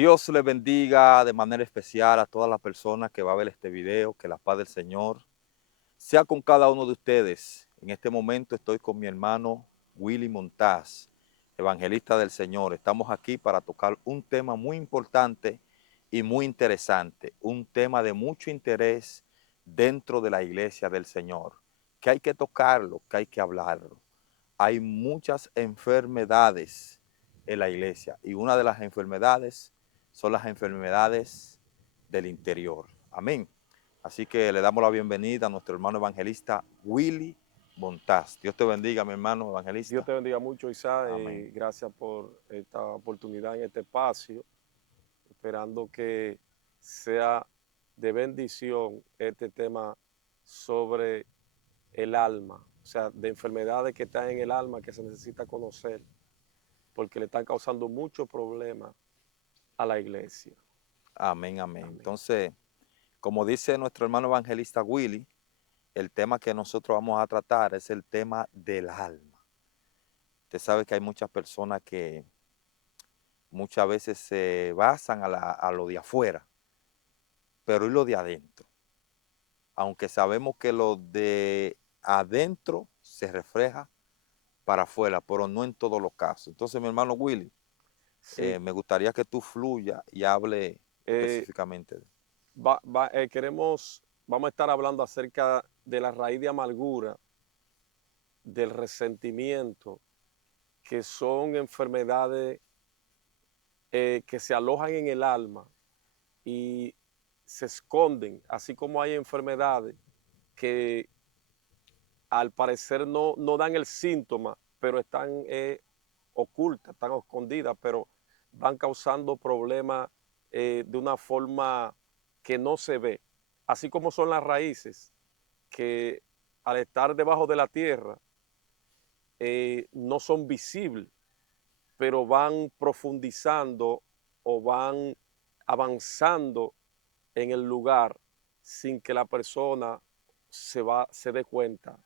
Dios le bendiga de manera especial a todas las personas que va a ver este video, que la paz del Señor sea con cada uno de ustedes. En este momento estoy con mi hermano Willy Montaz, evangelista del Señor. Estamos aquí para tocar un tema muy importante y muy interesante, un tema de mucho interés dentro de la iglesia del Señor, que hay que tocarlo, que hay que hablarlo. Hay muchas enfermedades en la iglesia y una de las enfermedades son las enfermedades del interior. Amén. Así que le damos la bienvenida a nuestro hermano evangelista Willy Montaz. Dios te bendiga, mi hermano Dios evangelista. te bendiga mucho, Isa. Amén. Gracias por esta oportunidad en este espacio. Esperando que sea de bendición este tema sobre el alma, o sea, de enfermedades que están en el alma que se necesita conocer, porque le están causando muchos problemas a la iglesia. Amén, amén. Amén. Entonces, como dice nuestro hermano evangelista Willy, el tema que nosotros vamos a tratar es el tema del alma. Usted sabe que hay muchas personas que muchas veces se basan a lo de afuera, pero ¿y lo de adentro? Aunque sabemos que lo de adentro se refleja para afuera, pero no en todos los casos. Entonces, mi hermano Willy, Sí, me gustaría que tú fluya y hable eh, específicamente de vamos a estar hablando acerca de la raíz de amargura, del resentimiento, que son enfermedades que se alojan en el alma y se esconden, así como hay enfermedades que al parecer no dan el síntoma, pero están ocultas, están escondidas, pero van causando problemas de una forma que no se ve. Así como son las raíces, que al estar debajo de la tierra no son visibles, pero van profundizando o van avanzando en el lugar sin que la persona se dé cuenta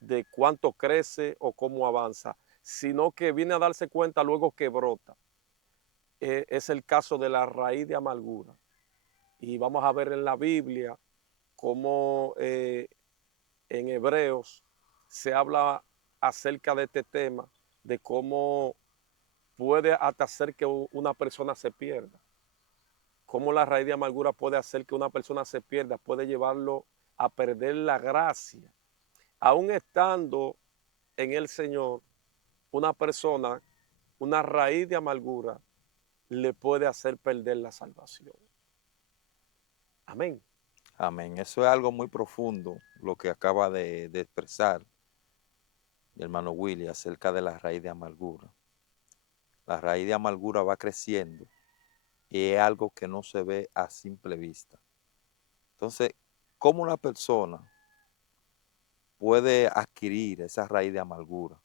de cuánto crece o cómo avanza, sino que viene a darse cuenta luego que brota. Es el caso de la raíz de amargura. Y vamos a ver en la Biblia cómo en Hebreos se habla acerca de este tema, de cómo puede hasta hacer que una persona se pierda. Cómo la raíz de amargura puede hacer que una persona se pierda, puede llevarlo a perder la gracia. Aún estando en el Señor, una persona, una raíz de amargura, le puede hacer perder la salvación. Amén. amén. Eso es algo muy profundo, lo que acaba de expresar mi hermano Willy acerca de la raíz de amargura. La raíz de amargura va creciendo y es algo que no se ve a simple vista. Entonces, ¿cómo una persona puede adquirir esa raíz de amargura?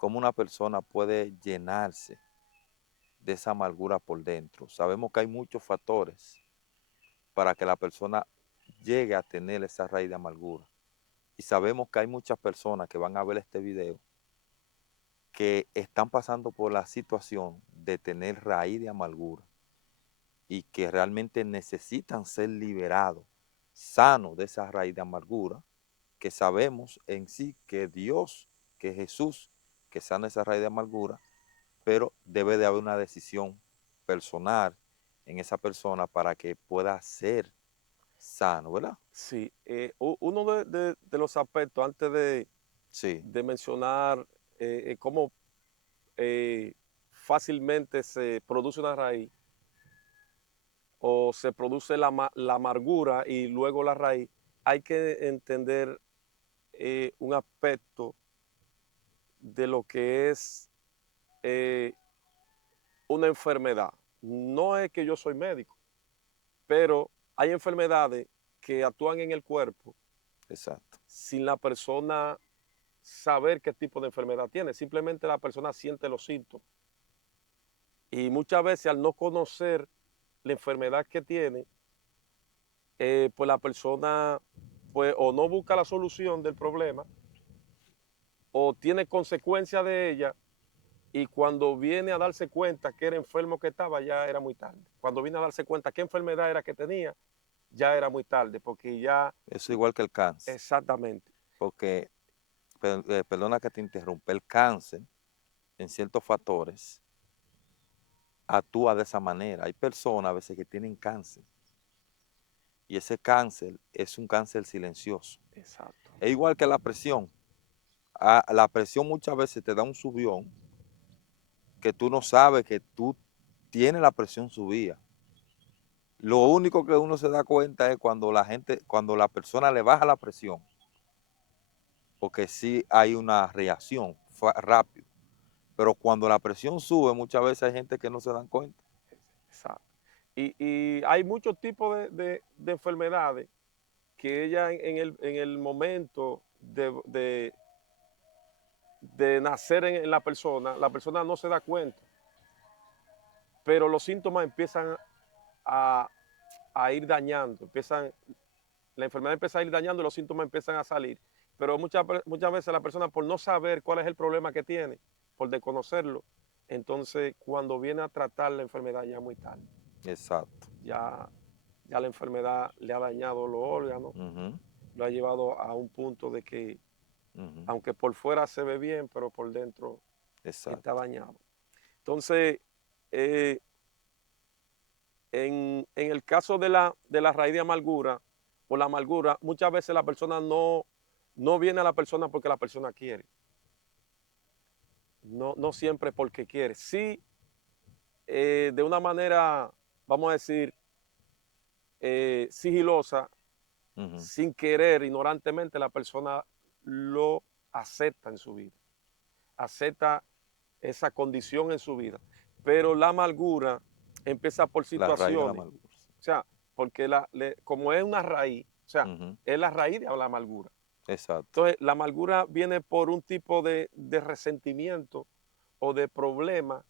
¿Cómo una persona puede llenarse de esa amargura por dentro? Sabemos que hay muchos factores para que la persona llegue a tener esa raíz de amargura. Y sabemos que hay muchas personas que van a ver este video que están pasando por la situación de tener raíz de amargura y que realmente necesitan ser liberados, sanos de esa raíz de amargura, que sabemos en sí que Dios, que Jesús, que sana esa raíz de amargura, pero debe de haber una decisión personal en esa persona para que pueda ser sano, ¿verdad? Sí, uno de los aspectos, antes Sí, de mencionar cómo fácilmente se produce una raíz o se produce la amargura y luego la raíz, hay que entender un aspecto de lo que es eh, una enfermedad. No es que yo soy médico, pero hay enfermedades que actúan en el cuerpo exacto. sin la persona saber qué tipo de enfermedad tiene. Simplemente la persona siente los síntomas. Y muchas veces al no conocer la enfermedad que tiene, pues la persona pues o no busca la solución del problema o tiene consecuencia de ella y cuando viene a darse cuenta que era enfermo que estaba, ya era muy tarde. Cuando viene a darse cuenta qué enfermedad era que tenía, ya era muy tarde, porque ya, Eso igual que el cáncer, exactamente, porque, perdona que te interrumpa, el cáncer en ciertos factores actúa de esa manera. Hay personas a veces que tienen cáncer y ese cáncer es un cáncer silencioso. exacto, Es igual que la presión. La presión muchas veces te da un subión que tú no sabes que tú tienes la presión subida. Lo único que uno se da cuenta es cuando la persona le baja la presión, porque sí hay una reacción rápido. Pero cuando la presión sube, muchas veces hay gente que no se dan cuenta. exacto. Y hay muchos tipos de enfermedades que ella en el momento de nacer en la persona no se da cuenta, pero los síntomas empiezan a, a ir dañando, la enfermedad empieza a ir dañando y los síntomas empiezan a salir. Pero muchas veces la persona por no saber cuál es el problema que tiene, por desconocerlo, entonces cuando viene a tratar la enfermedad ya es muy tarde. Exacto. Ya, ya la enfermedad le ha dañado los órganos, Ujú, lo ha llevado a un punto de que, ujú, aunque por fuera se ve bien, pero por dentro está exacto. dañado. Entonces, eh, en el caso de la raíz de amargura o la amargura, muchas veces la persona no viene a la persona porque la persona quiere. No siempre porque quiere. Sí, de una manera, vamos a decir, sigilosa, Ujú, sin querer, ignorantemente, la persona lo acepta en su vida. Acepta esa condición en su vida. Pero la amargura empieza por la raíz de la situaciones. amargura. O sea, porque como es una raíz, o sea, Ujú, es la raíz de la amargura. exacto. Entonces, la amargura viene por un tipo de resentimiento o de problema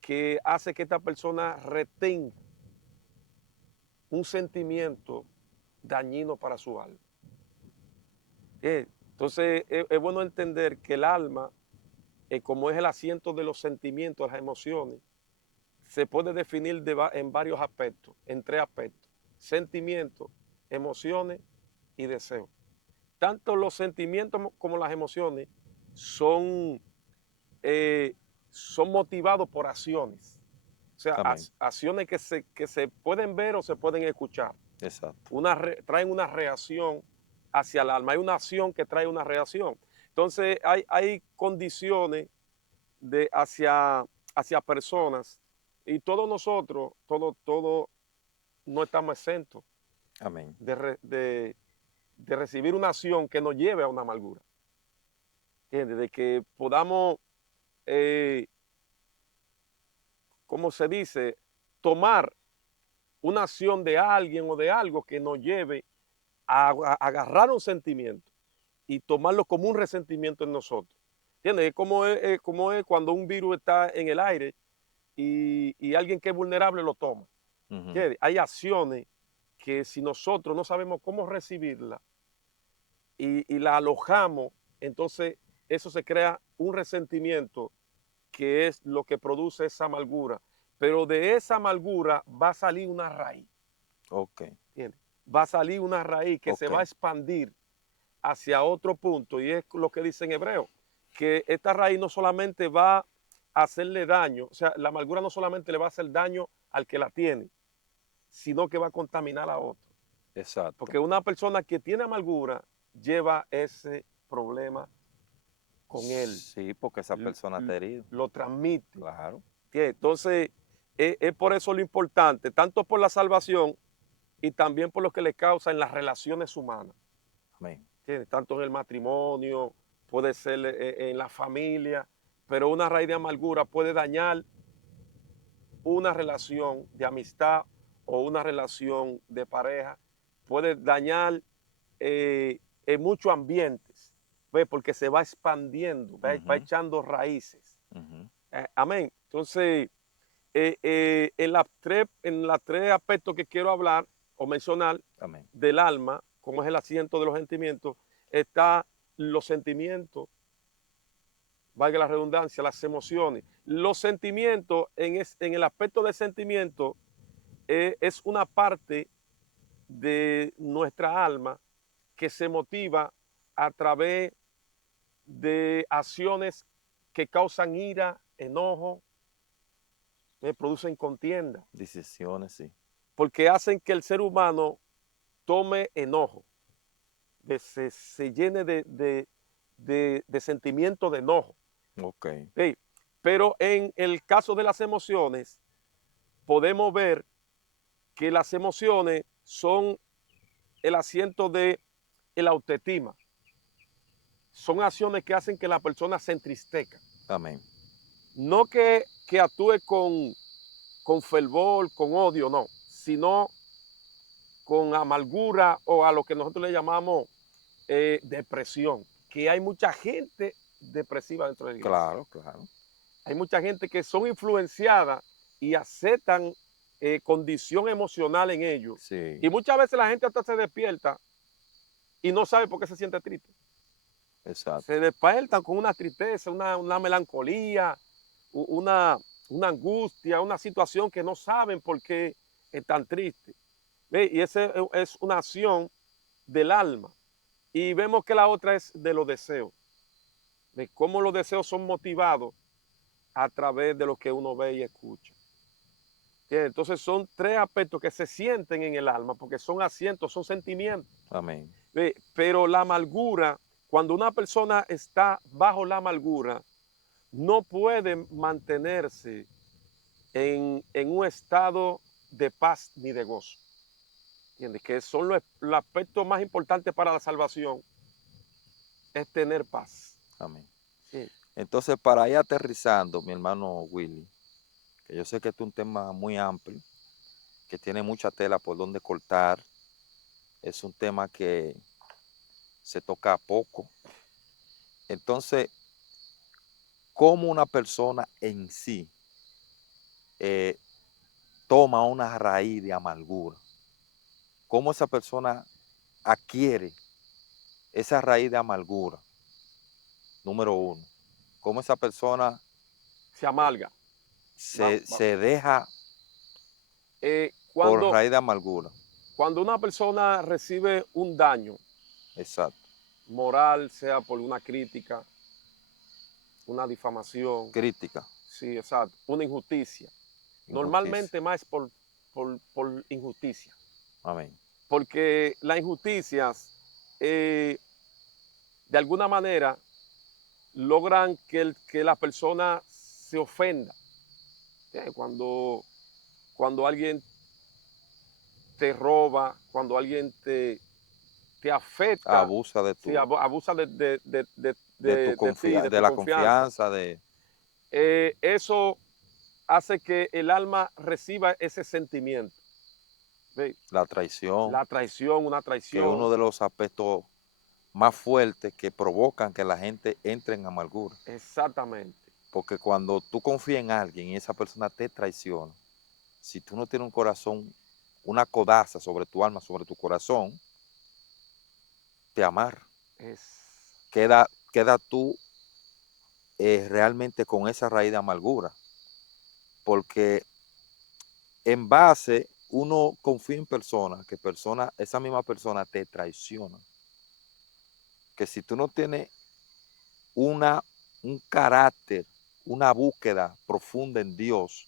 que hace que esta persona retenga un sentimiento dañino para su alma. Entonces, es bueno entender que el alma, como es el asiento de los sentimientos, las emociones, se puede definir en varios aspectos, en tres aspectos: sentimientos, emociones y deseos. Tanto los sentimientos como las emociones son, eh, son motivados por acciones. O sea, Amén. acciones que se pueden ver o se pueden escuchar. Exacto. Traen una reacción hacia el alma. Hay una acción que trae una reacción. Entonces, hay condiciones hacia personas y todos nosotros, todos no estamos exentos Amén. de recibir una acción que nos lleve a una amargura. ¿Entiendes? De que podamos, eh, ¿cómo se dice? Tomar una acción de alguien o de algo que nos lleve a agarrar un sentimiento y tomarlo como un resentimiento en nosotros. ¿Entiendes? Como es cuando un virus está en el aire y alguien que es vulnerable lo toma. Ujú, ¿Entiendes? Hay acciones que si nosotros no sabemos cómo recibirla y la alojamos, entonces eso se crea un resentimiento que es lo que produce esa amargura. Pero de esa amargura va a salir una raíz. ok. ¿Entiendes? Va a salir una raíz que se Ok. va a expandir hacia otro punto, y es lo que dice en hebreo, que esta raíz no solamente va a hacerle daño, o sea, la amargura no solamente le va a hacer daño al que la tiene, sino que va a contaminar a otro. Exacto. Porque una persona que tiene amargura lleva ese problema con él, Sí, porque esa persona te ha herido. lo transmite. Claro. Entonces, es por eso lo importante, tanto por la salvación y también por lo que le causa en las relaciones humanas. Amén. ¿Entiendes? Tanto en el matrimonio, puede ser en la familia, pero una raíz de amargura puede dañar una relación de amistad o una relación de pareja, puede dañar en muchos ambientes, ¿ves? Porque se va expandiendo, va Ujú, echando raíces. ujú, Amén. Entonces, en las tres aspectos que quiero hablar o mencionar amén. del alma, como es el asiento de los sentimientos, está los sentimientos, valga la redundancia, las emociones. Los sentimientos, en el aspecto de sentimiento, es una parte de nuestra alma que se motiva a través de acciones que causan ira, enojo, producen contienda, Decisiones, sí. porque hacen que el ser humano tome enojo, se llene de sentimiento de enojo. Ok. ¿Sí? Pero en el caso de las emociones, podemos ver que las emociones son el asiento de el autoestima. Son acciones que hacen que la persona se entristezca. Amén. No que actúe con fervor, con odio, no, sino con amargura o a lo que nosotros le llamamos depresión, que hay mucha gente depresiva dentro de la iglesia. Claro, claro. Hay mucha gente que son influenciadas y aceptan condición emocional en ellos. Sí, Y muchas veces la gente hasta se despierta y no sabe por qué se siente triste. exacto. Se despiertan con una tristeza, una melancolía, una, una angustia, una situación que no saben por qué están tristes. Y esa es una acción del alma. Y vemos que la otra es de los deseos, de cómo los deseos son motivados a través de lo que uno ve y escucha. Entonces son tres aspectos que se sienten en el alma, porque son asientos, son sentimientos. Amén. Pero la amargura, cuando una persona está bajo la amargura, no puede mantenerse en un estado de paz ni de gozo. ¿Entiendes? Que son los aspectos más importantes para la salvación, es tener paz. Amén. Sí. Entonces, para ir aterrizando, mi hermano Willy, que yo sé que este es un tema muy amplio, que tiene mucha tela por donde cortar, es un tema que se toca poco. Entonces, ¿cómo una persona en sí eh, toma una raíz de amargura? ¿Cómo esa persona adquiere esa raíz de amargura? Número uno, ¿cómo esa persona Se amarga. se deja por Cuando, raíz de amargura? cuando una persona recibe un daño Exacto. moral, sea por una crítica, una difamación, Crítica, sí, exacto, una injusticia. injusticia. Normalmente más por injusticia, Amén. porque las injusticias de alguna manera logran que la persona se ofenda. Cuando alguien te roba, cuando alguien te afecta, Abusa de sí, tu, abusa de ti, de de tu la confianza, confianza, de eso hace que el alma reciba ese sentimiento. ¿Ve? la traición, La traición, una que es traición, uno de los aspectos más fuertes que provocan que la gente entre en amargura. exactamente. Porque cuando tú confías en alguien y esa persona te traiciona, si tú no tienes un corazón, una codaza sobre tu alma, sobre tu corazón, te amarra. Es, Queda tú realmente con esa raíz de amargura. Porque en base, uno confía en personas, que esa misma persona te traiciona. Que si tú no tienes una, un carácter, una búsqueda profunda en Dios,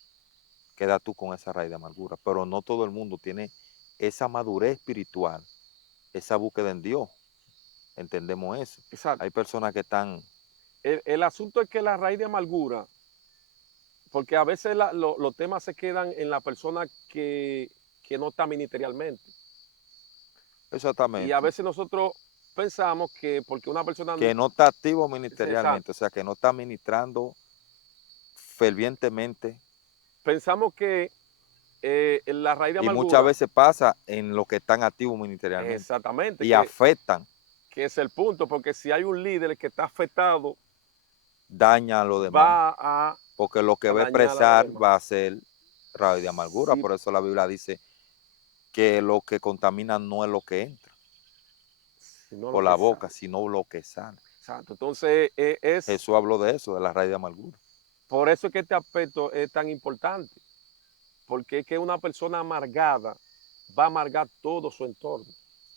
queda tú con esa raíz de amargura. Pero no todo el mundo tiene esa madurez espiritual, esa búsqueda en Dios. Entendemos eso. exacto. Hay personas que están, El asunto es que la raíz de amargura, porque a veces los temas se quedan en la persona que no está ministerialmente. Y a exactamente, veces nosotros pensamos que porque una persona, que no está activo exacto, ministerialmente, o sea, que no está ministrando fervientemente. pensamos que la raíz de Y muchas amargura, veces pasa en los que están activos ministerialmente exactamente, y afectan, que es el punto, porque si hay un líder que está afectado, dañan a los demás, va a, porque lo que a va a dañar a los expresar demás. va a ser raíz de amargura. Si, Por eso la Biblia dice que lo que contamina no es lo que entra si no lo por que la boca, sale. sino lo que sale. Exacto. Entonces, Jesús habló de eso, de la raíz de amargura. por eso es que este aspecto es tan importante, porque es que una persona amargada va a amargar todo su entorno,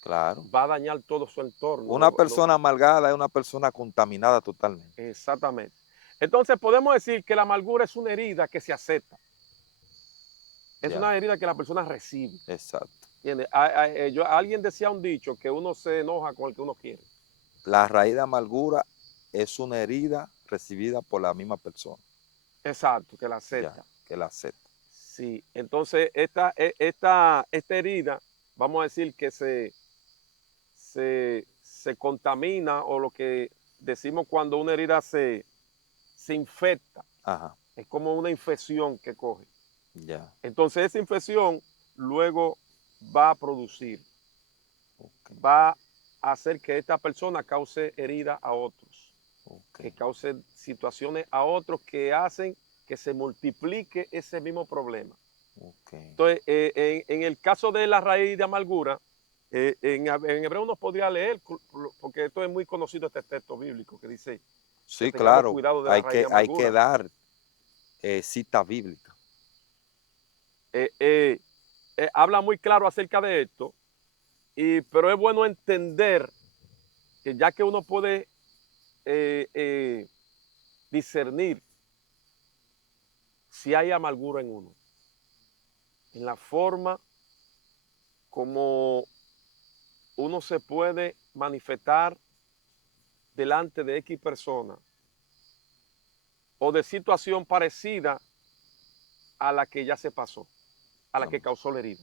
Claro. va a dañar todo su entorno. Una persona amargada es una persona contaminada totalmente. Exactamente. Entonces podemos decir que la amargura es una herida que se acepta, es Ya, una herida que la persona recibe. exacto. ¿Entiendes? Alguien decía un dicho que uno se enoja con el que uno quiere. La raíz de amargura es una herida recibida por la misma persona, Exacto, que la ya, acepta. que la acepta. Sí, entonces esta herida, vamos a decir que se contamina, o lo que decimos cuando una herida se infecta, Ajá, es como una infección que coge. ya, Entonces esa infección luego va a producir, ok, va a hacer que esta persona cause herida a otros, ok, que cause situaciones a otros que hacen que se multiplique ese mismo problema. ok. Entonces, en el caso de la raíz de amargura, en hebreo uno podría leer, porque esto es muy conocido, este texto bíblico que dice que Sí, tengamos claro, cuidado de la raíz de hay que amargura. dar cita bíblica. Eh, eh, Habla muy claro acerca de esto, pero es bueno entender que ya que uno puede discernir si hay amargura en uno, en la forma como uno se puede manifestar delante de X persona o de situación parecida a la que ya se pasó, a la que Amén. causó la herida.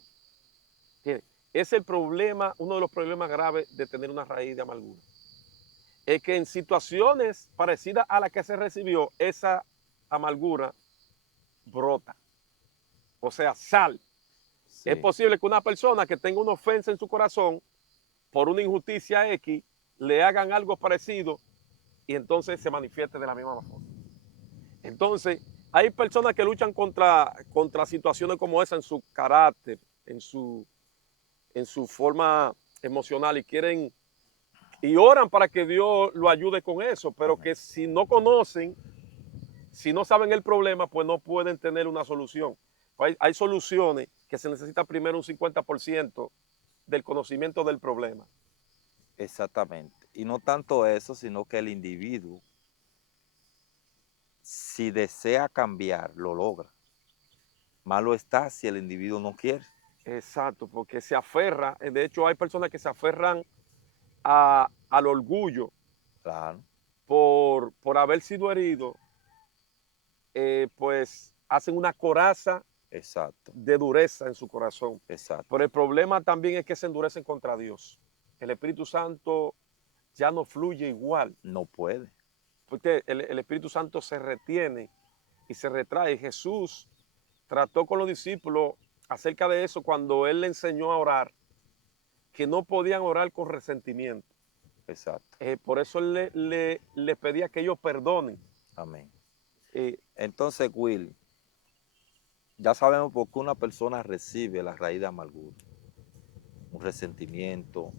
¿Entiendes? Es el problema, uno de los problemas graves de tener una raíz de amargura. Es que en situaciones parecidas a la que se recibió, esa amargura brota, o sea, sal. Es Sí, posible que una persona que tenga una ofensa en su corazón por una injusticia X, le hagan algo parecido y entonces se manifieste de la misma forma. Entonces, hay personas que luchan contra situaciones como esa en su carácter, en su forma emocional, y quieren y oran para que Dios lo ayude con eso, pero amén. que si no conocen, si no saben el problema, pues no pueden tener una solución. Hay soluciones que se necesita primero un 50% del conocimiento del problema. Exactamente. Y no tanto eso, sino que el individuo, si desea cambiar, lo logra. Malo está si el individuo no quiere. Exacto, porque se aferra, de hecho hay personas que se aferran al orgullo Claro, por haber sido herido, pues hacen una coraza exacto, de dureza en su corazón. Pero exacto. el problema también es que se endurecen contra Dios. El Espíritu Santo ya no fluye igual, No puede. porque el Espíritu Santo se retiene y se retrae. Jesús trató con los discípulos acerca de eso cuando él le enseñó a orar, que no podían orar con resentimiento. Exacto. Por eso él le pedía que ellos perdonen. Amén. Eh, Entonces, Will, ya sabemos por qué una persona recibe la raíz de amargura. Un resentimiento,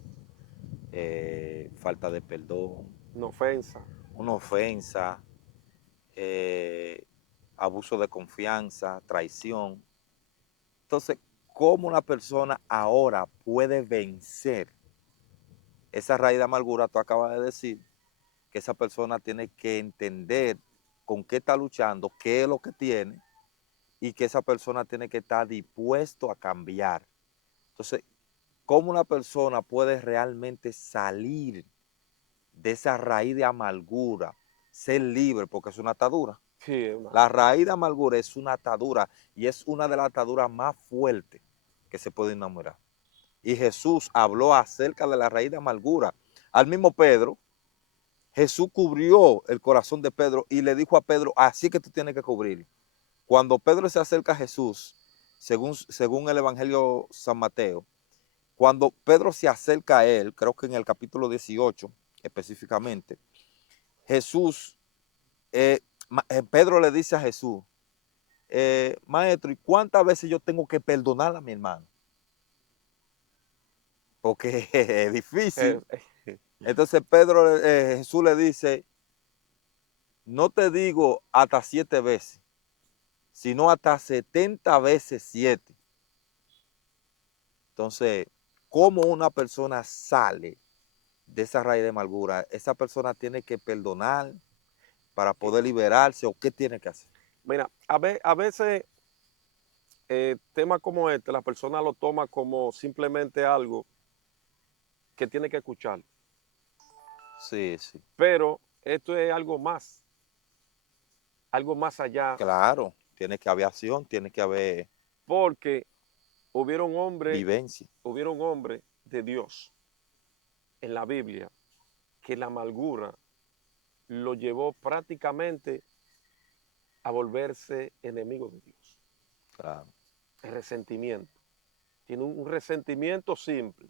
falta de perdón, una ofensa. una ofensa, eh, abuso de confianza, traición. Entonces, ¿cómo una persona ahora puede vencer esa raíz de amargura? Tú acabas de decir que esa persona tiene que entender con qué está luchando, qué es lo que tiene, y que esa persona tiene que estar dispuesto a cambiar. Entonces, ¿cómo una persona puede realmente salir de esa raíz de amargura, ser libre? Porque es una atadura. Sí, La raíz de amargura es una atadura y es una de las ataduras más fuertes que se puede enamorar. Y Jesús habló acerca de la raíz de amargura. Al mismo Pedro, Jesús cubrió el corazón de Pedro y le dijo a Pedro, así que tú tienes que cubrir. Cuando Pedro se acerca a Jesús, según el Evangelio San Mateo, cuando Pedro se acerca a él, creo que en el capítulo 18 específicamente, Jesús, Pedro le dice a Jesús, maestro, ¿y cuántas veces yo tengo que perdonar a mi hermano? Porque es eh, difícil. Entonces Pedro, Jesús le dice, no te digo hasta 7 veces, sino hasta 70 veces 7. Entonces, ¿cómo una persona sale de esa raíz de amargura? Esa persona tiene que perdonar para poder liberarse, o qué tiene que hacer. Mira, a veces temas como este, la persona lo toma como simplemente algo que tiene que escuchar, Sí, sí. pero esto es algo más allá, Claro, tiene que haber acción, tiene que haber porque hubieron hombres, vivencia. hubieron hombres de Dios en la Biblia que la amargura lo llevó prácticamente a volverse enemigo de Dios. Claro. El resentimiento. Tiene un resentimiento simple,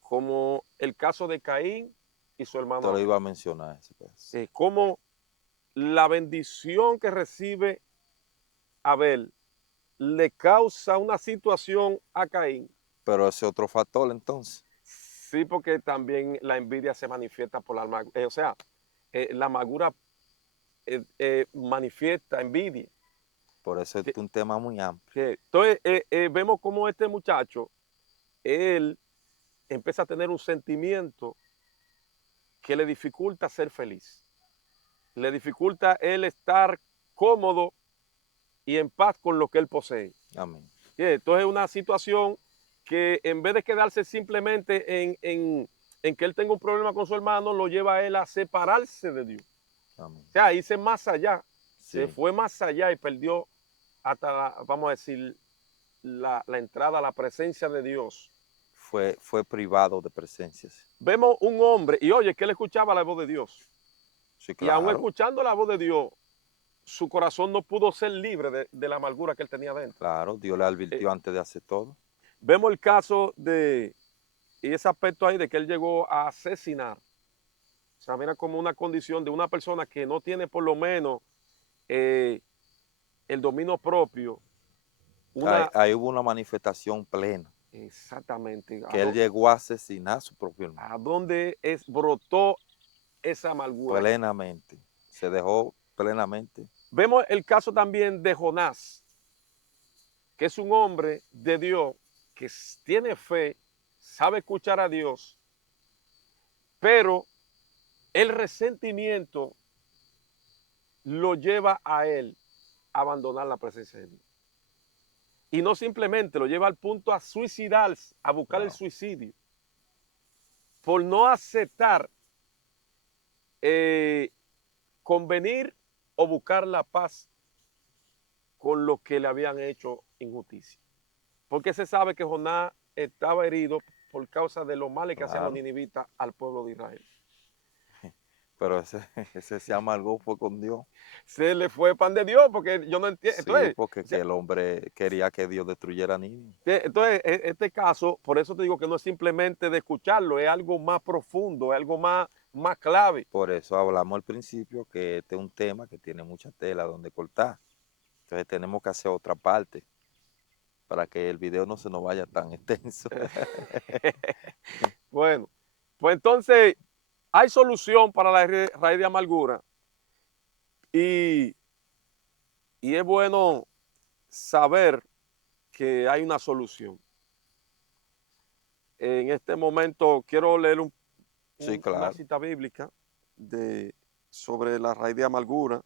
como el caso de Caín y su hermano Te lo Abel. iba a mencionar ese pedazo. Como la bendición que recibe Abel le causa una situación a Caín. Pero ese otro factor entonces. Sí, porque también la envidia se manifiesta por la amargura. O sea, la amargura manifiesta envidia. Por eso es Que- un tema muy amplio. Entonces, vemos como este muchacho, él empieza a tener un sentimiento que le dificulta ser feliz. Le dificulta él estar cómodo y en paz con lo que él posee. Amén. Entonces es una situación que en vez de quedarse simplemente en que él tenga un problema con su hermano, lo lleva a él a separarse de Dios. Amén. O sea, irse más allá. Se Sí. fue más allá y perdió hasta, vamos a decir, la entrada a la presencia de Dios. Fue privado de presencias. Vemos un hombre, y oye, que él escuchaba la voz de Dios. Sí, Y aún claro. escuchando la voz de Dios, su corazón no pudo ser libre de la amargura que él tenía dentro. Claro, Dios le Eh, advirtió antes de hacer todo. Vemos el caso y ese aspecto ahí de que él llegó a asesinar. O sea, mira como una condición de una persona que no tiene por lo menos el dominio propio. Ahí hubo una manifestación plena, Exactamente, que él llegó a asesinar a su propio hermano. a dónde brotó esa amargura. Plenamente. Se dejó plenamente. Vemos el caso también de Jonás, que es un hombre de Dios, que tiene fe, sabe escuchar a Dios, pero el resentimiento lo lleva a él a abandonar la presencia de Dios. Y no simplemente lo lleva al punto a suicidarse, a buscar el Wow. suicidio, por no aceptar convenir o buscar la paz con lo que le habían hecho injusticia. Porque se sabe que Jonás estaba herido por causa de los males que hacían los Claro. ninivitas al pueblo de Israel. Pero ese se amargó fue con Dios. Se le fue pan de Dios porque yo no entiendo. Sí, Entonces, porque o que sea, el hombre quería que Dios destruyera a Nínive. este caso, por eso te digo que no es simplemente de escucharlo, es algo más profundo, es algo más clave. Por eso hablamos al principio que este es un tema que tiene mucha tela donde cortar. Entonces tenemos que hacer otra parte para que el video no se nos vaya tan extenso. Bueno, pues entonces hay solución para la raíz de amargura y, y es bueno saber que hay una solución. En este momento quiero leer Sí, una claro. cita bíblica sobre la raíz de amargura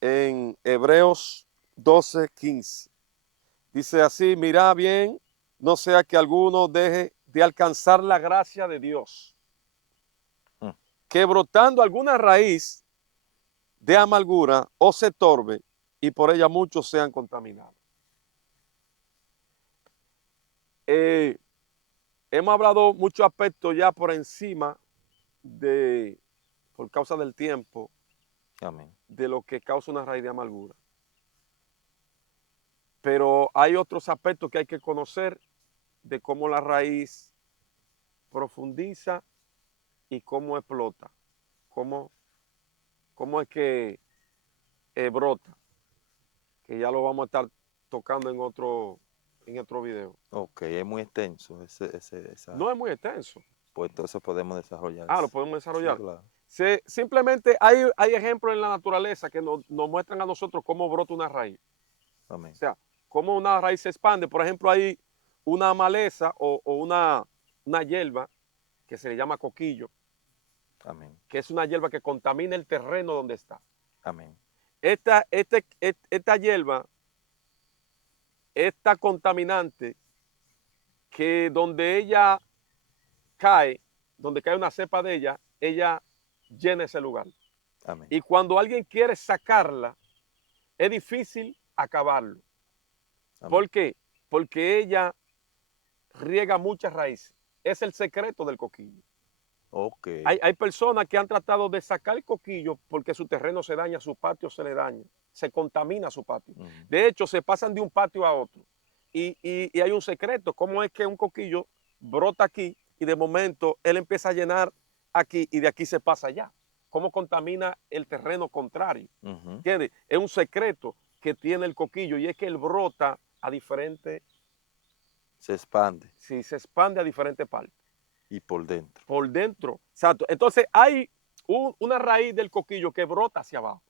en Hebreos 12:15. Dice así, mira bien, no sea que alguno deje de alcanzar la gracia de Dios, Mm. que brotando alguna raíz de amargura o se torbe y por ella muchos sean contaminados. Hemos hablado muchos aspectos ya por encima por causa del tiempo, Amén. de lo que causa una raíz de amargura. Pero hay otros aspectos que hay que conocer de cómo la raíz profundiza y cómo explota, cómo es que brota, que ya lo vamos a estar tocando en otro video. Ok, es muy extenso No es muy extenso. Pues entonces podemos desarrollar Lo eso. podemos Sí, desarrollar. claro. Simplemente hay ejemplos en la naturaleza que nos muestran a nosotros cómo brota una raíz. Amén. O sea, cómo una raíz se expande. Por ejemplo, hay una maleza o una hierba que se le llama coquillo, Amén. que es una hierba que contamina el terreno donde está. Amén. Esta hierba es tan contaminante que donde cae una cepa de ella llena ese lugar. Amén. Y cuando alguien quiere sacarla, es difícil acabarlo. Amén. ¿Por qué? Porque ella riega muchas raíces. Es el secreto del coquillo. Ok. Hay personas que han tratado de sacar el coquillo porque su terreno se daña, su patio se le daña, se contamina su patio. Ujú. De hecho, se pasan de un patio a otro. Y hay un secreto, cómo es que un coquillo brota aquí y de momento él empieza a llenar aquí y de aquí se pasa allá. Cómo contamina el terreno contrario. Ujú. ¿Entiendes? Es un secreto que tiene el coquillo y es que él brota a diferentes, Se expande si se expande a diferentes partes. y por dentro. Por dentro. Exacto. Entonces hay una raíz del coquillo que brota hacia abajo.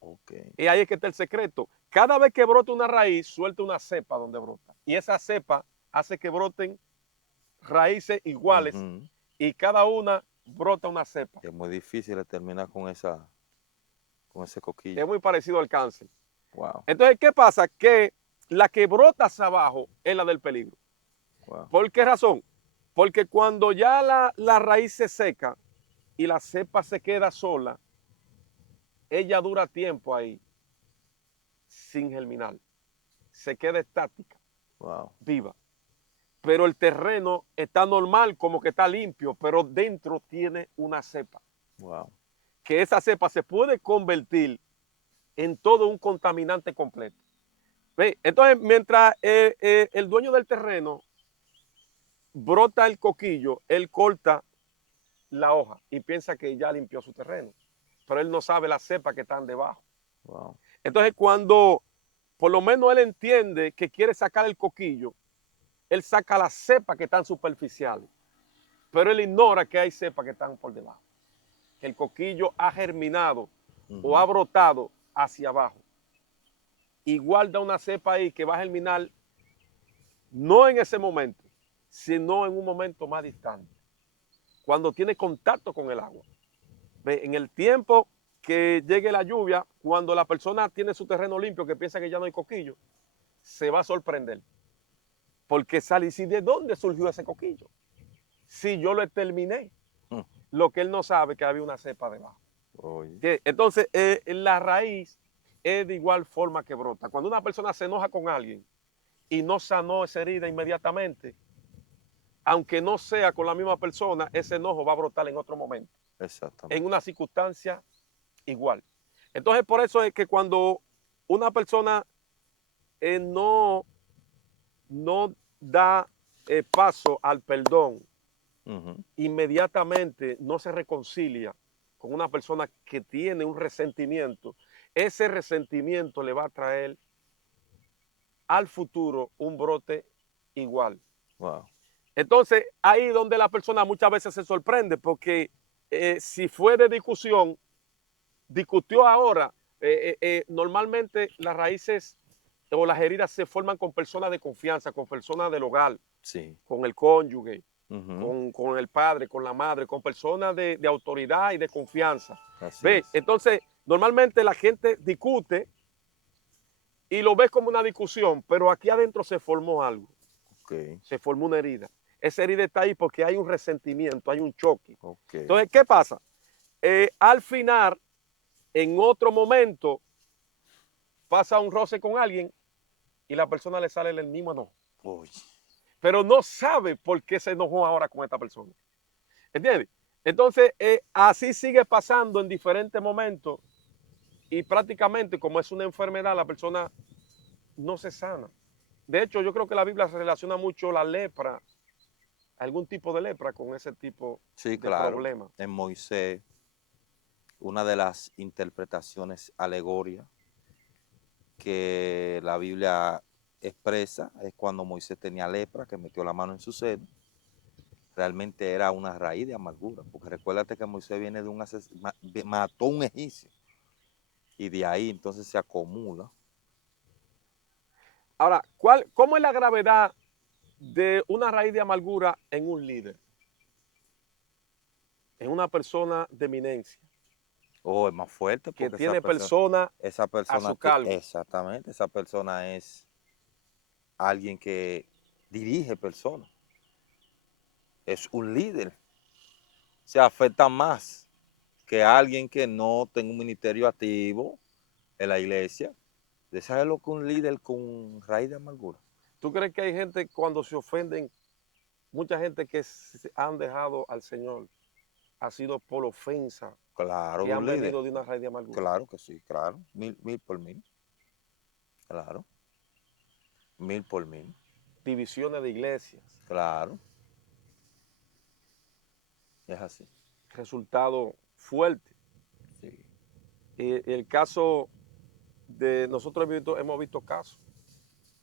Ok. Y ahí es que está el secreto. Cada vez que brota una raíz, suelta una cepa donde brota. Y esa cepa hace que broten raíces iguales Ujú. y cada una brota una cepa. Es muy difícil terminar con ese coquillo. Es muy parecido al cáncer. Wow. Entonces, ¿qué pasa? Que la que brota hacia abajo es la del peligro. Wow. ¿Por qué razón? Porque cuando ya la raíz se seca y la cepa se queda sola, ella dura tiempo ahí sin germinar. Se queda estática, Wow. viva. Pero el terreno está normal, como que está limpio, pero dentro tiene una cepa. Wow. Que esa cepa se puede convertir en todo un contaminante completo. ¿Ve? Entonces, mientras el dueño del terreno brota el coquillo, él corta la hoja y piensa que ya limpió su terreno, pero él no sabe las cepas que están debajo. Wow. Entonces, cuando por lo menos él entiende que quiere sacar el coquillo, él saca las cepas que están superficiales, pero él ignora que hay cepas que están por debajo, que el coquillo ha germinado o ha Ujú. brotado hacia abajo y guarda una cepa ahí que va a germinar no en ese momento, sino en un momento más distante, cuando tiene contacto con el agua. En el tiempo que llegue la lluvia, cuando la persona tiene su terreno limpio, que piensa que ya no hay coquillo, se va a sorprender. Porque sale y dice, ¿de dónde surgió ese coquillo? Si yo lo terminé. Mm. Lo que él no sabe es que había una cepa debajo. Oye. Entonces, la raíz es de igual forma que brota. Cuando una persona se enoja con alguien y no sanó esa herida inmediatamente, aunque no sea con la misma persona, ese enojo va a brotar en otro momento, en Exactamente. una circunstancia igual. Entonces, por eso es que cuando una persona no da paso al perdón, Ujú. inmediatamente no se reconcilia con una persona que tiene un resentimiento, ese resentimiento le va a traer al futuro un brote igual. Wow. Entonces, ahí donde la persona muchas veces se sorprende, porque si fue de discusión, discutió ahora, normalmente las raíces o las heridas se forman con personas de confianza, con personas del hogar, Sí. con el cónyuge, Ujú. con el padre, con la madre, con personas de autoridad y de confianza. Así ¿Ve? es. Entonces, normalmente la gente discute y lo ves como una discusión, pero aquí adentro se formó algo, Ok. se formó una herida. Esa herida está ahí porque hay un resentimiento, hay un choque. Ok. Entonces, ¿qué pasa? Al final, en otro momento, pasa un roce con alguien y la persona le sale el mismo enojo, Oye. pero no sabe por qué se enojó ahora con esta persona. ¿Entiendes? Entonces, así sigue pasando en diferentes momentos y prácticamente como es una enfermedad, la persona no se sana. De hecho, yo creo que la Biblia se relaciona mucho la lepra, algún tipo de lepra con ese tipo Sí, de claro. problema. En Moisés, una de las interpretaciones alegóricas que la Biblia expresa es cuando Moisés tenía lepra, que metió la mano en su seno, realmente era una raíz de amargura, porque recuérdate que Moisés viene de mató a un egipcio, y de ahí entonces se acumula. Ahora, ¿cómo es la gravedad de una raíz de amargura en un líder, en una persona de eminencia, Es más fuerte que porque tiene personas esa a persona su cargo? exactamente, esa persona es alguien que dirige personas, es un líder, se afecta más que alguien que no tenga un ministerio activo en la iglesia. ¿De saber lo que un líder con raíz de amargura? ¿Tú crees que hay gente cuando se ofenden, mucha gente que han dejado al Señor, ha sido por ofensa, Claro, que de han un líder. venido de una raíz de amargura? Claro que sí, claro. Mil por mil. Claro. Mil por mil. Divisiones de iglesias, Claro. Es así. resultado fuerte. Sí. El caso de nosotros hemos visto casos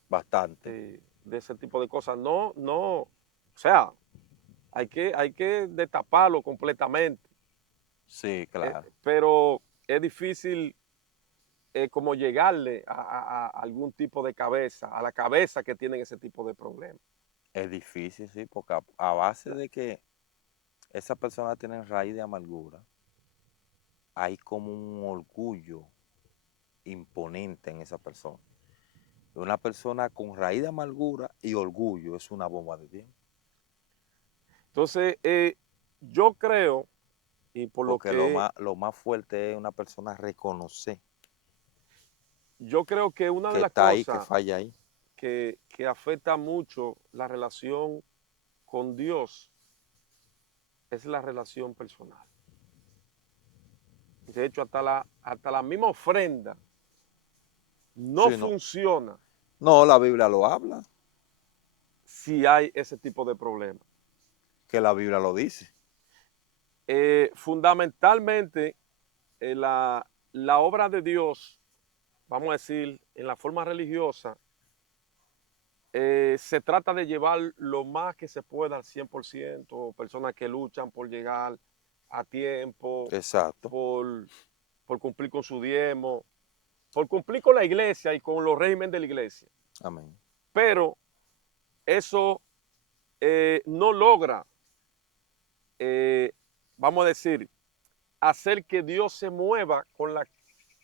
Bastante. de ese tipo de cosas. O sea, hay que destaparlo completamente, Sí, claro. pero es difícil como llegarle a algún tipo de cabeza, a la cabeza que tienen ese tipo de problemas. Es difícil, sí, porque a base de que esa persona tiene raíz de amargura, hay como un orgullo imponente en esa persona. Una persona con raíz de amargura y orgullo es una bomba de tiempo. Entonces, yo creo, y por lo Porque que lo más fuerte es una persona reconocer yo creo que una de que las está ahí, que cosas falla ahí. que afecta mucho la relación con Dios es la relación personal. De hecho, hasta la misma ofrenda no Sí, no. funciona No, la Biblia lo habla, si hay ese tipo de problemas. que la Biblia lo dice. Fundamentalmente, la obra de Dios, vamos a decir, en la forma religiosa, se trata de llevar lo más que se pueda al 100%, personas que luchan por llegar a tiempo, Exacto. por, por cumplir con su diezmo, por cumplir con la iglesia y con los regímenes de la iglesia. Amén. Pero eso no logra, eh, vamos a decir, hacer que Dios se mueva con la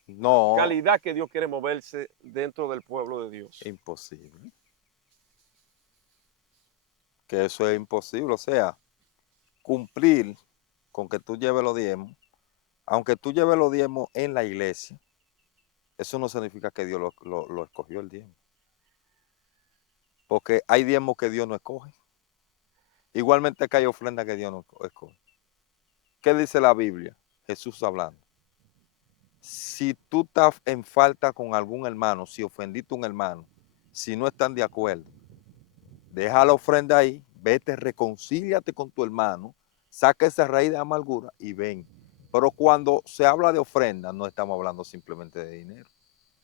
No, calidad que Dios quiere moverse dentro del pueblo de Dios. imposible. Que eso es imposible. O sea, cumplir con que tú lleves los diezmos, aunque tú lleves los diezmos en la iglesia, eso no significa que Dios lo escogió el diezmo. Porque hay diezmos que Dios no escoge. Igualmente que hay ofrendas que Dios no escoge. ¿Qué dice la Biblia? Jesús hablando. Si tú estás en falta con algún hermano, si ofendiste a un hermano, si no están de acuerdo, deja la ofrenda ahí, vete, reconcíliate con tu hermano, saca esa raíz de amargura y ven. Pero cuando se habla de ofrenda, no estamos hablando simplemente de dinero,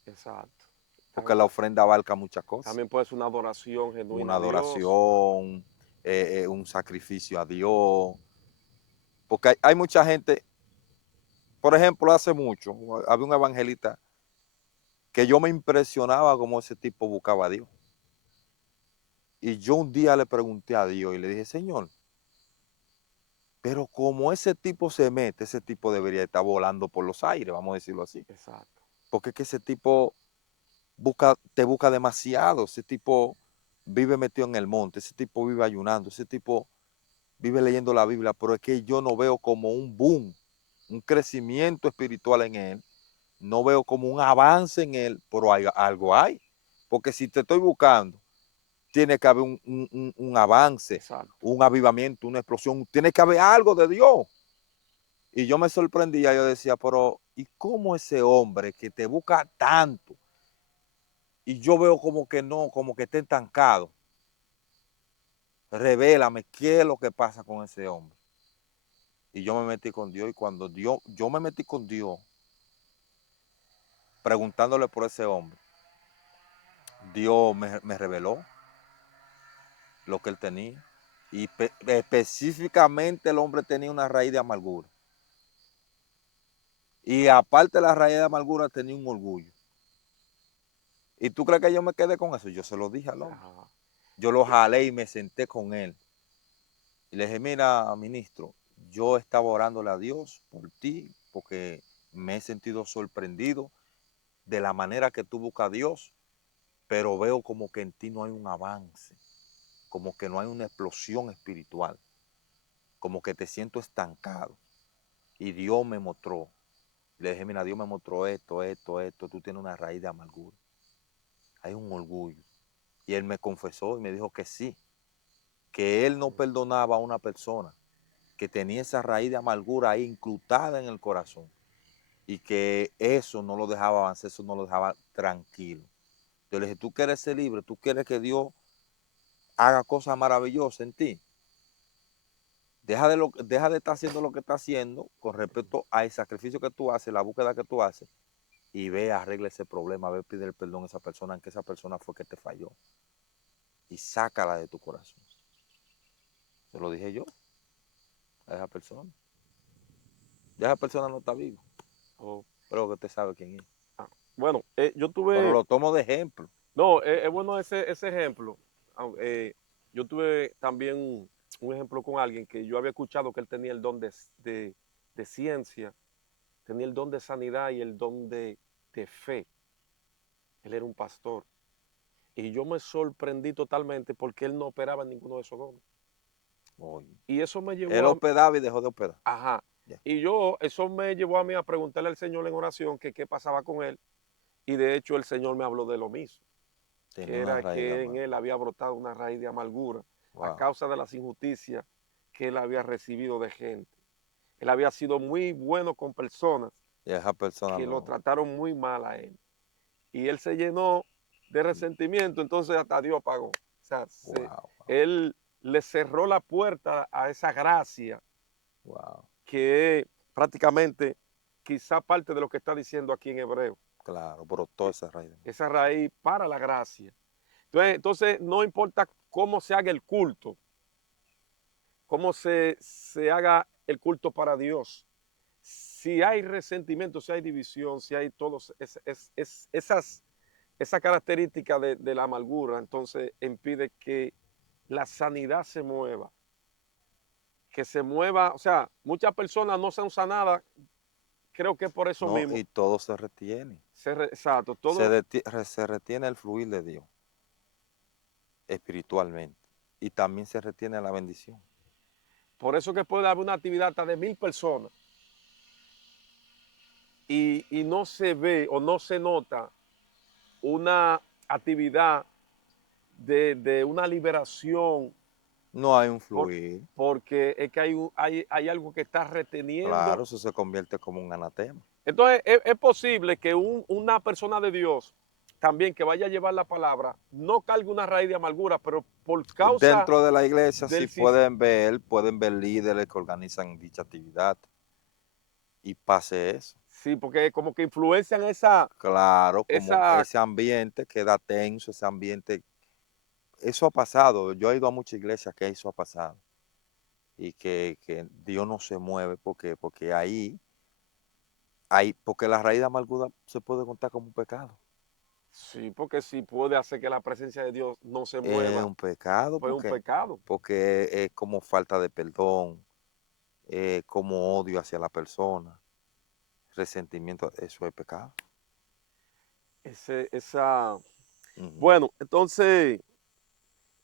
Exacto. porque la ofrenda abarca muchas cosas. También puede ser una adoración Una genuina a Dios. adoración, un sacrificio a Dios, porque hay mucha gente, por ejemplo, hace mucho, había un evangelista que yo me impresionaba como ese tipo buscaba a Dios. Y yo un día le pregunté a Dios y le dije, Señor, pero como ese tipo se mete, ese tipo debería estar volando por los aires, vamos a decirlo así. Exacto. Porque es que ese tipo te busca demasiado, ese tipo vive metido en el monte, ese tipo vive ayunando, ese tipo vive leyendo la Biblia, pero es que yo no veo como un boom, un crecimiento espiritual en él, no veo como un avance en él, pero algo hay. Porque si te estoy buscando, tiene que haber un avance, Exacto. un avivamiento, una explosión, tiene que haber algo de Dios. Y yo me sorprendía, yo decía, pero ¿y cómo ese hombre que te busca tanto? Y yo veo como que no, como que está estancado. Revélame qué es lo que pasa con ese hombre. Y yo me metí con Dios y cuando yo me metí con Dios, preguntándole por ese hombre, Dios me reveló lo que él tenía. Y específicamente el hombre tenía una raíz de amargura. Y aparte de la raíz de amargura tenía un orgullo. ¿Y tú crees que yo me quedé con eso? Yo se lo dije al hombre. Ajá. Yo lo jalé y me senté con él. Y le dije, mira, ministro, yo estaba orándole a Dios por ti porque me he sentido sorprendido de la manera que tú buscas a Dios, pero veo como que en ti no hay un avance, como que no hay una explosión espiritual, como que te siento estancado. Y Dios me mostró. Le dije, mira, Dios me mostró esto, tú tienes una raíz de amargura. Hay un orgullo. Y él me confesó y me dijo que sí, que él no perdonaba a una persona que tenía esa raíz de amargura ahí incrustada en el corazón y que eso no lo dejaba avanzar, eso no lo dejaba tranquilo. Yo le dije, tú quieres ser libre, tú quieres que Dios haga cosas maravillosas en ti. Deja de estar haciendo lo que está haciendo con respecto al sacrificio que tú haces, la búsqueda que tú haces, y ve, arregla ese problema, ve, pide el perdón a esa persona, en que esa persona fue que te falló, y sácala de tu corazón. Se lo dije yo a esa persona. Ya esa persona no está viva, Oh, pero que usted sabe quién es. ah. Bueno, yo Pero tuve, lo tomo de ejemplo. no, es bueno ese ejemplo. Yo tuve también un ejemplo con alguien que yo había escuchado que él tenía el don de ciencia, tenía el don de sanidad y el don de fe. Él era un pastor. Y yo me sorprendí totalmente porque él no operaba en ninguno de esos dones. Oye, Y eso me él llevó a, hospedaba y dejó de hospedar. ajá, Ya, eso me llevó a mí a preguntarle al Señor en oración que qué pasaba con él. Y de hecho el Señor me habló de lo mismo, tenía que una era raíz de que en él amargura. había brotado una raíz de amargura a Wow. causa de las injusticias que él había recibido de gente. Él había sido muy bueno con personas Y esa persona que lo lo... trataron muy mal a él. Y él se llenó de resentimiento, entonces hasta Dios pagó. O sea, Wow, él le cerró la puerta a esa gracia wow. que es prácticamente quizá parte de lo que está diciendo aquí en Hebreo. Claro, brotó esa raíz de amargura. Esa raíz para la gracia. Entonces no importa cómo se haga el culto, cómo se haga el culto para Dios. Si hay resentimiento, si hay división, si hay todos esa característica de la amargura, entonces impide que la sanidad se mueva. Que se mueva, o sea, muchas personas no se han sanado, creo que por eso No, mismo. y todo se retiene. Exacto, todo. Se retiene el fluir de Dios espiritualmente. Y también se retiene la bendición. Por eso que puede haber una actividad hasta de 1000 personas y no se ve o no se nota una actividad de una liberación No hay un por- fluir. porque es que hay algo que está reteniendo. Claro, eso se convierte como un anatema. Entonces es posible que una persona de Dios también que vaya a llevar la palabra no cargue una raíz de amargura, pero por causa Dentro de la iglesia, si del sistema. pueden ver líderes que organizan dicha actividad y pase eso. Sí, porque como que influencian esa, Claro, como esa, ese ambiente queda tenso, ese ambiente, eso ha pasado. Yo he ido a muchas iglesias que eso ha pasado y que Dios no se mueve porque porque la raíz de amargura se puede contar como un pecado. sí, porque sí puede hacer que la presencia de Dios no se Es mueva, un pecado pues es un pecado. porque es como falta de perdón, como odio hacia la persona, resentimiento, eso es pecado. Esa, Ujú. bueno, entonces,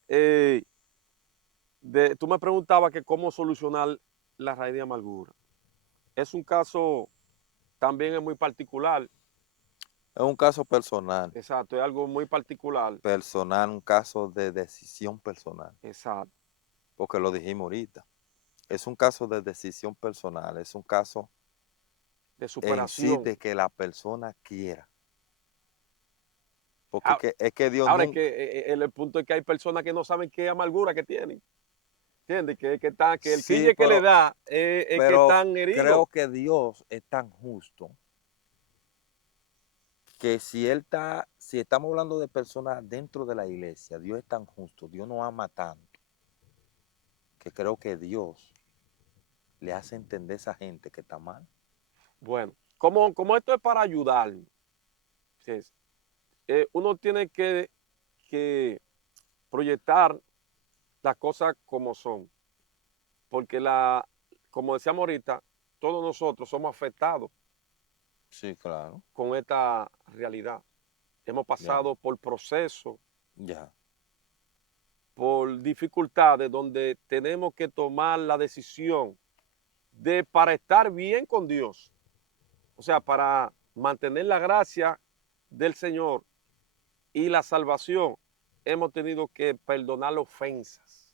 eh, tú me preguntabas que cómo solucionar la raíz de amargura. Es un caso, también es muy particular, Es un caso personal, exacto, es algo muy particular, un caso de decisión personal, exacto, porque lo dijimos ahorita. Es un caso de decisión personal, es un caso de en sí superación. de que la persona quiera. Porque Ah, es que Dios ahora es que nunca, el punto es que hay personas que no saben qué amargura que tienen, ¿entiendes? Que el sí, quille que le da es que pero están heridos. creo que Dios es tan justo que si estamos hablando de personas dentro de la iglesia, Dios es tan justo, Dios no ama tanto que creo que Dios le hace entender a esa gente que está mal. Bueno, como esto es para ayudar, ¿sí? Uno tiene que proyectar las cosas como son, porque como decíamos ahorita, todos nosotros somos afectados Sí, claro. con esta realidad. Hemos Ya, pasado por procesos, ya. por dificultades donde tenemos que tomar la decisión de para estar bien con Dios, o sea, para mantener la gracia del Señor y la salvación, hemos tenido que perdonar ofensas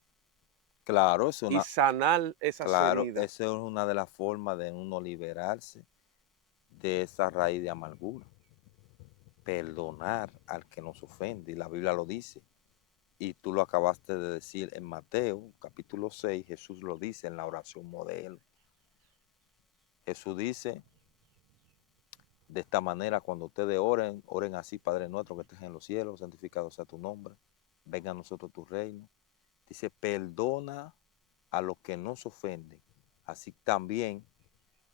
Claro, y sanar esas claro, heridas. esa es una de las formas de uno liberarse de esa raíz de amargura. Perdonar al que nos ofende, y la Biblia lo dice. Y tú lo acabaste de decir en Mateo, capítulo 6, Jesús lo dice en la oración modelo. Jesús dice, de esta manera, cuando ustedes oren, oren así: Padre nuestro que estés en los cielos, santificado sea tu nombre, venga a nosotros tu reino. Dice, perdona a los que nos ofenden, así también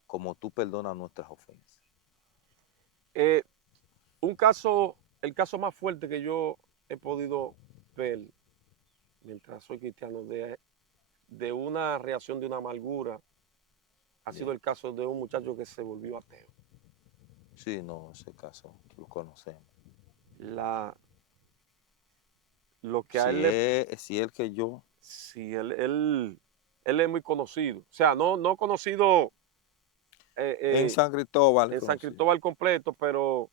como tú perdonas nuestras ofensas. Eh, el caso más fuerte que yo he podido ver mientras soy cristiano de una reacción de una amargura ha sido Yeah. el caso de un muchacho que se volvió ateo. Sí, no, ese caso lo conocemos. La, lo que a Si él le, es, si es el que yo, sí, él es muy conocido, o sea, no conocido en San Cristóbal en San conocí. Cristóbal completo, pero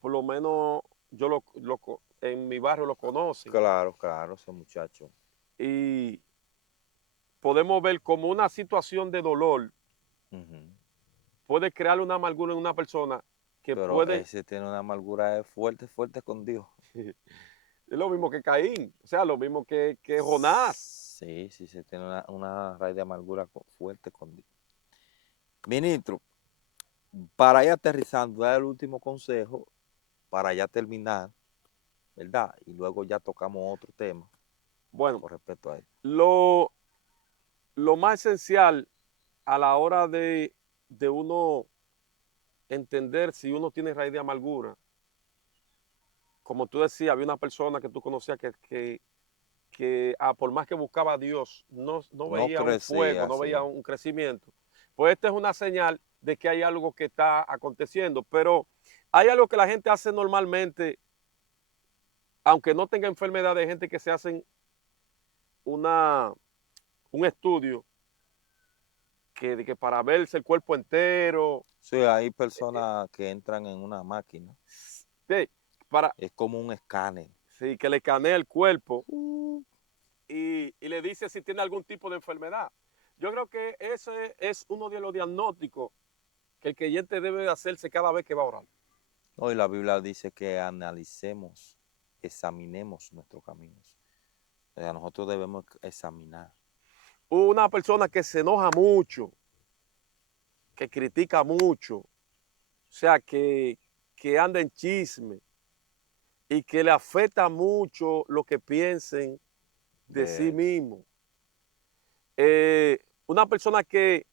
por lo menos yo en mi barrio lo conocen. Claro, claro, ese muchacho. Y podemos ver como una situación de dolor Ujú. puede crear una amargura en una persona que Pero puede, ese tiene una amargura fuerte, fuerte con Dios. es lo mismo que Caín, o sea, lo mismo que Jonás. Sí, sí, se tiene una raíz de amargura fuerte con Dios. Ministro, para ir aterrizando, dar el último consejo, para ya terminar, ¿verdad? Y luego ya tocamos otro tema Bueno, con respecto a él. lo, lo más esencial a la hora de uno entender si uno tiene raíz de amargura, como tú decías, había una persona que tú conocías que por más que buscaba a Dios, no No veía un fuego, crecía no así. veía un crecimiento. Pues esta es una señal de que hay algo que está aconteciendo, pero hay algo que la gente hace normalmente, aunque no tenga enfermedad, hay gente que se hacen una, un estudio que para verse el cuerpo entero, Sí, hay personas que entran en una máquina. sí, para, Es como un escáner. sí, que le escanea el cuerpo y le dice si tiene algún tipo de enfermedad. Yo creo que ese es uno de los diagnósticos que el creyente debe de hacerse cada vez que va a orar. Hoy la Biblia dice que analicemos, examinemos nuestros caminos. O sea, nosotros debemos examinar. Una persona que se enoja mucho, que critica mucho, o sea, que anda en chisme y que le afecta mucho lo que piensen de sí De, mismo. Una persona que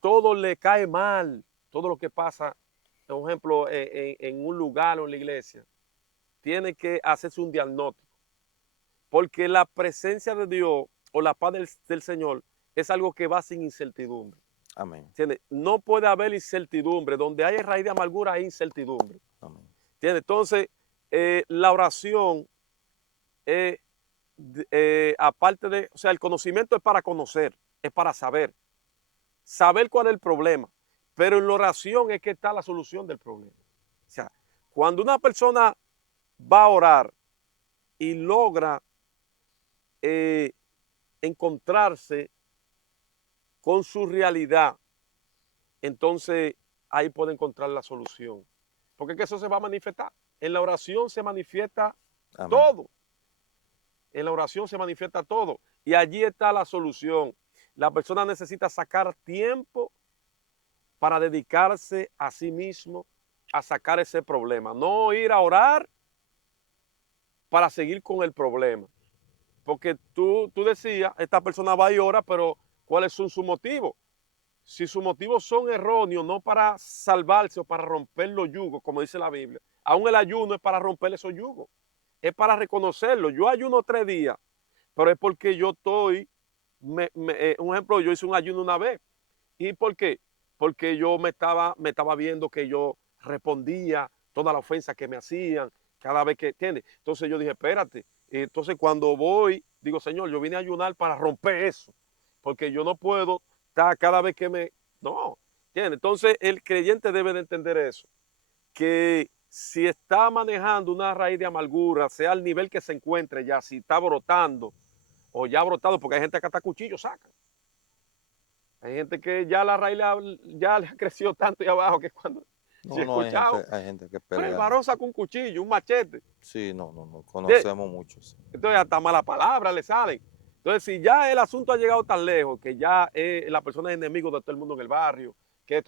todo le cae mal, todo lo que pasa, por ejemplo, en un lugar o en la iglesia, tiene que hacerse un diagnóstico, porque la presencia de Dios o la paz del Señor es algo que va sin incertidumbre. amén, ¿Entiendes? No puede haber incertidumbre. Donde hay raíz de amargura hay incertidumbre. amén. ¿Entiendes? Entonces, la oración, aparte de, o sea, el conocimiento es para conocer, es para saber cuál es el problema. Pero en la oración es que está la solución del problema. O sea, cuando una persona va a orar y logra eh, encontrarse con su realidad, entonces ahí puede encontrar la solución. Porque es que eso se va a manifestar. En la oración se manifiesta Amén. todo. En la oración se manifiesta todo. Y allí está la solución. La persona necesita sacar tiempo para dedicarse a sí mismo a sacar ese problema. No ir a orar para seguir con el problema. Porque tú decías, esta persona va y ora, pero ¿cuáles son sus motivos? Si sus motivos son erróneos, no para salvarse o para romper los yugos, como dice la Biblia, aún el ayuno es para romper esos yugos, es para reconocerlo. Yo ayuno 3 días, pero es porque yo estoy, un ejemplo, yo hice un ayuno una vez. ¿Y por qué? Porque yo me estaba viendo que yo respondía toda la ofensa que me hacían cada vez que, ¿entiendes? Entonces yo dije, espérate. Entonces cuando voy, digo, Señor, yo vine a ayunar para romper eso, porque yo no puedo estar cada vez que no, ¿entiendes? Entonces el creyente debe de entender eso, que si está manejando una raíz de amargura, sea al nivel que se encuentre ya, si está brotando o ya ha brotado, porque hay gente que hasta cuchillo saca. Hay gente que ya la raíz ya le ha crecido tanto ahí abajo que cuando si No, he no, escuchado, hay gente que pero el pelea. varón saca un cuchillo, un machete. Sí, no, no, no, De- conocemos muchos. Entonces hasta malas palabras le salen. Entonces si ya el asunto ha llegado tan lejos que ya la persona es enemigo de todo el mundo en el barrio, que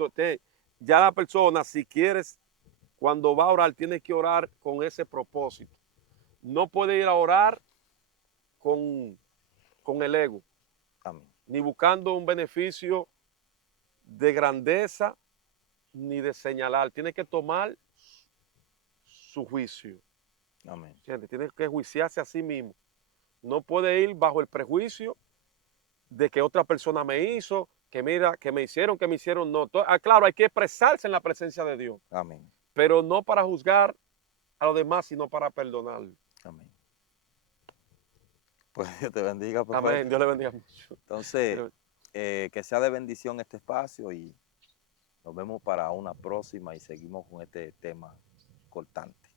ya la persona, si quieres, cuando va a orar, tiene que orar con ese propósito. No puede ir a orar con, con el ego, Amén, ni buscando un beneficio de grandeza ni de señalar, tiene que tomar su juicio, amén, ¿entiendes? Tiene que juiciarse a sí mismo. No puede ir bajo el prejuicio de que otra persona me hizo, que mira, que me hicieron, no. Claro, hay que expresarse en la presencia de Dios, amén, pero no para juzgar a los demás, sino para perdonar. amén. Pues Dios te bendiga, Amén, profeta. Dios le bendiga mucho. Entonces, que sea de bendición este espacio y nos vemos para una próxima y seguimos con este tema cortante.